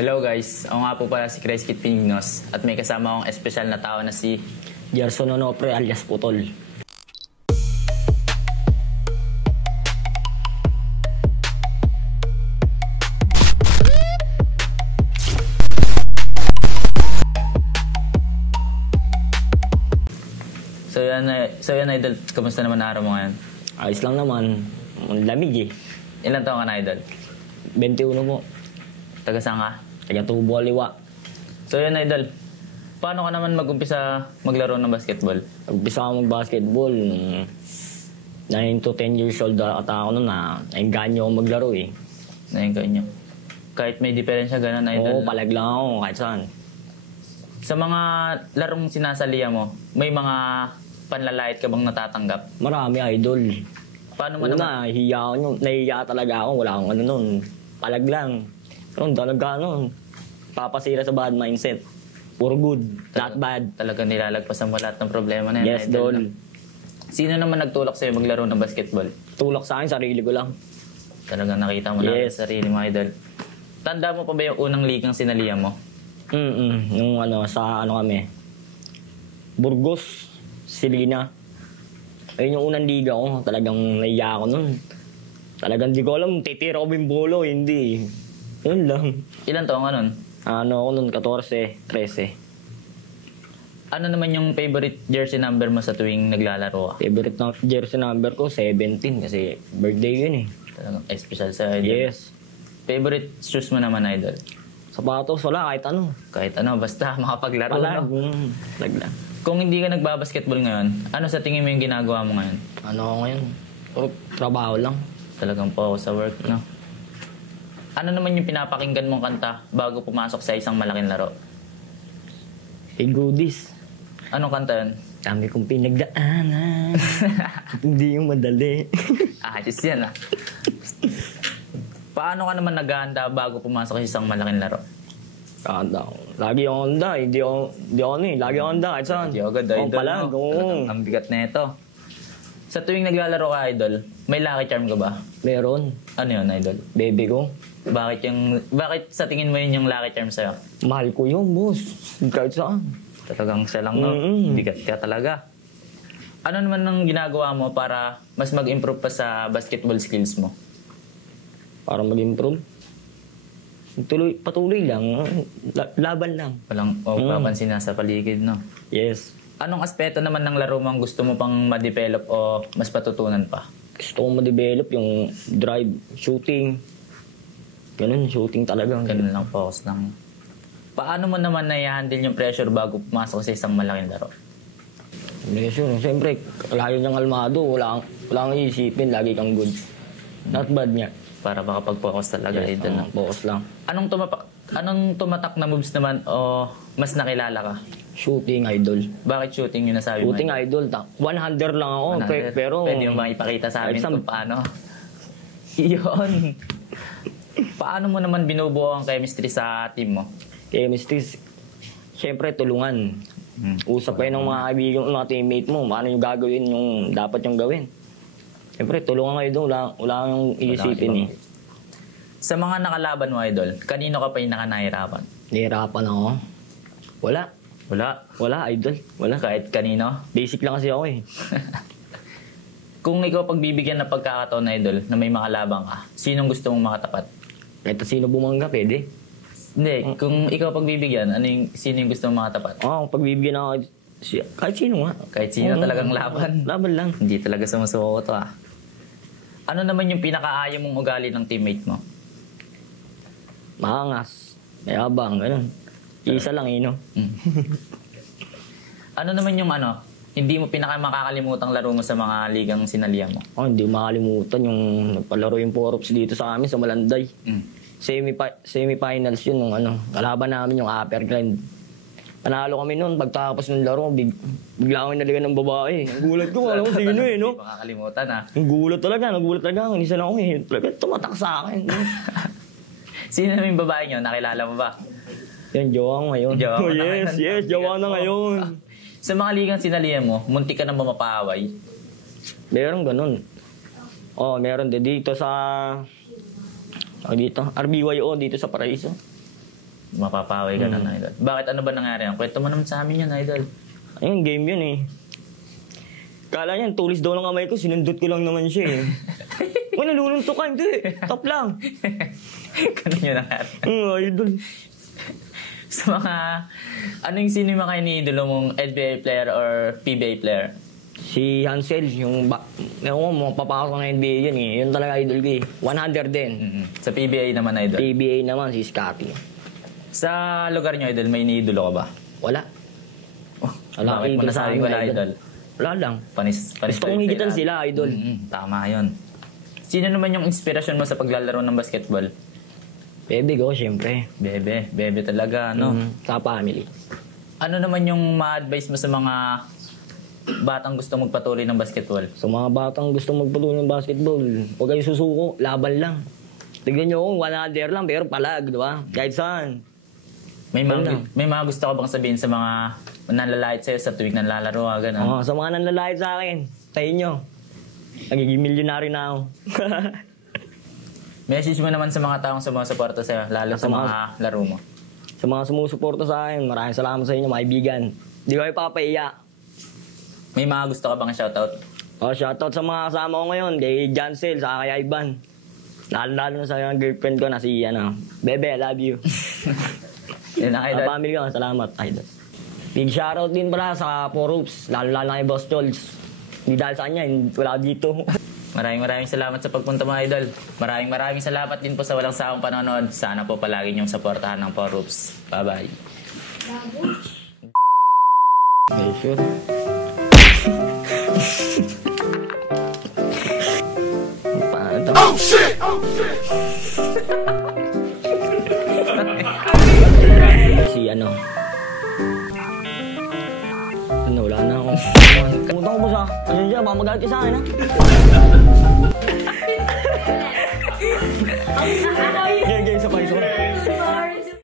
Hello guys, ako nga po pala si Chris Kit Pinignos at may kasama akong espesyal na tao na si Gerson Onofre alias Putol. So yan idol, kamusta naman araw mo ngayon? Ayos lang naman. Ang lamig eh. Ilan taon ka na idol? 21 po. Taga saan ka? Taga Tubo, Aliwa. So yan idol, paano ka naman mag-umpisa maglaro ng basketball? Nag-umpisa ako mag-basketball. 9 to 10 years old ata ako noon na nainganyo ako maglaro eh. Nainggan nyo. Kahit may diferensya, ganun idol. Oo, palag lang ako kahit saan. Sa mga larong sinasaliya mo, may mga panlalait ka bang natatanggap? Marami idol. Paano mo naman? Una, nahihiya talaga ako. Wala akong ano nun. Palag lang. Noon, talaga nun. Papasira sa bad mindset. Puro good, not bad. Talagang nilalagpasan mo lahat ng problema na yan. Yes, idol. Dol. Sino naman nagtulak sa'yo maglaro ng basketball? Tulak sa akin, sarili ko lang. Talagang nakita mo na Yes. sa sarili mo, idol. Tanda mo pa ba yung unang ligang sinaliya mo? Nung sa kami. Burgos, Silina. Ayun yung unang liga ko. Talagang naiya ako nun. Talagang di ko alam, titira ko bimbolo, hindi. Yun lang. Ilan taong ka nun? Ako nun, 14, 13. Ano naman yung favorite jersey number mo sa tuwing naglalaro ka? Favorite na jersey number ko, 17 kasi birthday yun eh. Talagang special sa idol. Yes. Favorite shoes mo naman, idol? Sapatos, wala, kahit ano. Kahit ano, basta makapaglaro. Palag. No? Palag lang. Kung hindi ka nagbabasketball ngayon, ano sa tingin mo yung ginagawa mo ngayon? Ano ako ngayon? Puro trabaho lang. Talagang focus sa work, no? Ano naman yung pinapakinggan mong kanta bago pumasok sa isang malaking laro? Hey, goodies. Anong kanta yun? Dami kong pinagdaanan. Hindi yung madali. Ayos yan, ah. Paano ka naman naghahanda bago pumasok sa isang malaking laro? Handa ako. Lagi akong handa. Hindi ako lagi akong handa. Kahit saan. Hindi agad, idol. Palag, no? oo. Talagang ang bigat na ito. Sa tuwing naglalaro ka, idol, may lucky charm ka ba? Meron. Ano yun, idol? Baby ko. Bakit sa tingin mo yun yung lucky charm sa'yo? Mahal ko yun, boss. Kahit saan. Talagang siya lang, no? Bigat ka talaga. Ano naman ang ginagawa mo para mas mag-improve pa sa basketball skills mo? Para mag-improve. Patuloy lang. Laban lang. Walang papansin na sa paligid, no? Yes. Anong aspeto naman ng laro mo ang gusto mo pang ma-develop o mas patutunan pa? Gusto kong ma-develop yung drive, shooting. Ganun, shooting talaga. Ganun lang, focus lang. Paano mo naman na-handle yung pressure bago pumasok sa isang malaking laro? Pressure. Siyempre, layo niyang almado. Wala kang iisipin. Lagi kang good. Not bad nga. Para makapag-focus talaga, Yes, idol. No? focus lang. Anong tumatak na moves naman o mas nakilala ka? Shooting, idol. Bakit shooting yung nasabi mo? Shooting, idol. 100 lang ako. 100. Pero... Pwede mo maipakita sa amin kung paano? Yun. Paano mo naman binubuo ang chemistry sa team mo? Chemistry, siyempre tulungan. Usap kayo ng mga kaibigan, mga teammate mo. Paano yung gagawin yung dapat yung gawin. Siyempre, tulungan kayo doon. Wala kang iisipin eh. Sa mga nakalaban mo, idol, kanino ka pa yung nahirapan? Nahirapan ako. Wala. Wala, idol. Wala. Kahit kanino? Basic lang kasi ako eh. Kung ikaw pagbibigyan ng pagkakataon na idol na may makalabang ka, sinong gusto mong makatapat? Kahit sino bumangga, pwede. Hindi, kung ikaw pagbibigyan, sino yung gusto mong makatapat? Oo, pagbibigyan ako, kahit sino nga. Kahit sino talagang laban. Laban lang. Hindi talaga sumusuko to, ah. Ano naman yung pinakaayaw mong ugali ng teammate mo? Maangas. Mayabang, ganun. Isa lang, no? Ano naman yung hindi mo makakalimutang laro mo sa mga ligang sinalihan mo? Hindi makalimutan yung nagpalaro yung Porops dito sa amin sa Malanday. Semi-finals yun nung kalaban namin yung Upper Grand. Panalo kami noon, pagtapos ng laro, bigla akong naligan ng babae. Ang gulat ko, alam ko sino eh, no? Hindi makakalimutan, ah. Ang gulat talaga, Isa lang ako eh. Talaga tumatak sa akin. Sino naman yung babae nyo? Nakilala mo ba? Yan, jowa ko ngayon. Jowa mo na ngayon. Yes, jowa na ngayon. Sa mga ligang sinalihan mo, munti ka na ba mapaaway? Meron ganun. Meron din dito sa... dito, RBYO dito sa Paraiso. Mapapawi ka na, idol. Bakit ano ba nangyari yan? Kwento mo naman sa amin yan, idol. Ayun, game yun eh. Kala niyan, tulis daw ng kamay ko, sinundot ko lang naman siya eh. Uy, naluluntok ka, hindi. Top lang. Ganun yun nangyari. Idol. Sa mga, sino yung mga iniidolo mong NBA player or PBA player? Si Hansel, yung mga papasok ng NBA yun eh. Yun talaga idol ko eh. 100 din. Sa PBA naman, idol? PBA naman, si Scotty. Sa lugar nyo, idol, may iniidolo ka ba? Wala. Wala. Bakit mo nasabing wala, idol? Wala lang. Panis Gusto kong higitan sila, idol. Tama yun. Sino naman yung inspirasyon mo sa paglalaro ng basketball? Bebe ko, syempre. Bebe talaga, no? Sa family. Ano naman yung ma-advise mo sa mga batang gusto magpatuloy ng basketball? Sa mga batang gusto magpatuloy ng basketball, huwag kayo susuko, laban lang. Tignan nyo kung 100 lang, pero palag, di ba? Kahit saan. May mga gusto ka bang sabihin sa mga nanlalait sa'yo sa tuwing nanlalaro, gano'n? Sa mga nanlalait sa akin, tayo nyo. Nagiging milyonary na ako. Message mo naman sa mga taong sumusuporta sa'yo, lalo sa mga laro mo. Sa mga sumusuporta sa akin, maraming salamat sa inyo, mga kaibigan. Hindi ko kayo papaiya. May mga gusto ka bang shoutout? Shoutout sa mga kasama ko ngayon, kay Jancel, sa kay Ivan. Lalo na sa girlfriend ko na si, Bebe, I love you. Yun ang idol. Family ko, salamat, idol. Big shoutout din pala sa Forbes, lalo kay Boss Jols. Hindi dahil sa kanya, wala dito. Maraming salamat sa pagpunta mo, idol. Maraming salamat din po sa walang sawang panonood. Sana po palagi niyong supportahan ng Forbes. Bye-bye. Okay, sure. Oh shit! Si wala na ako. Kamutan ko ba sa? Ano dyan? Baka magalit ka sa akin, ha?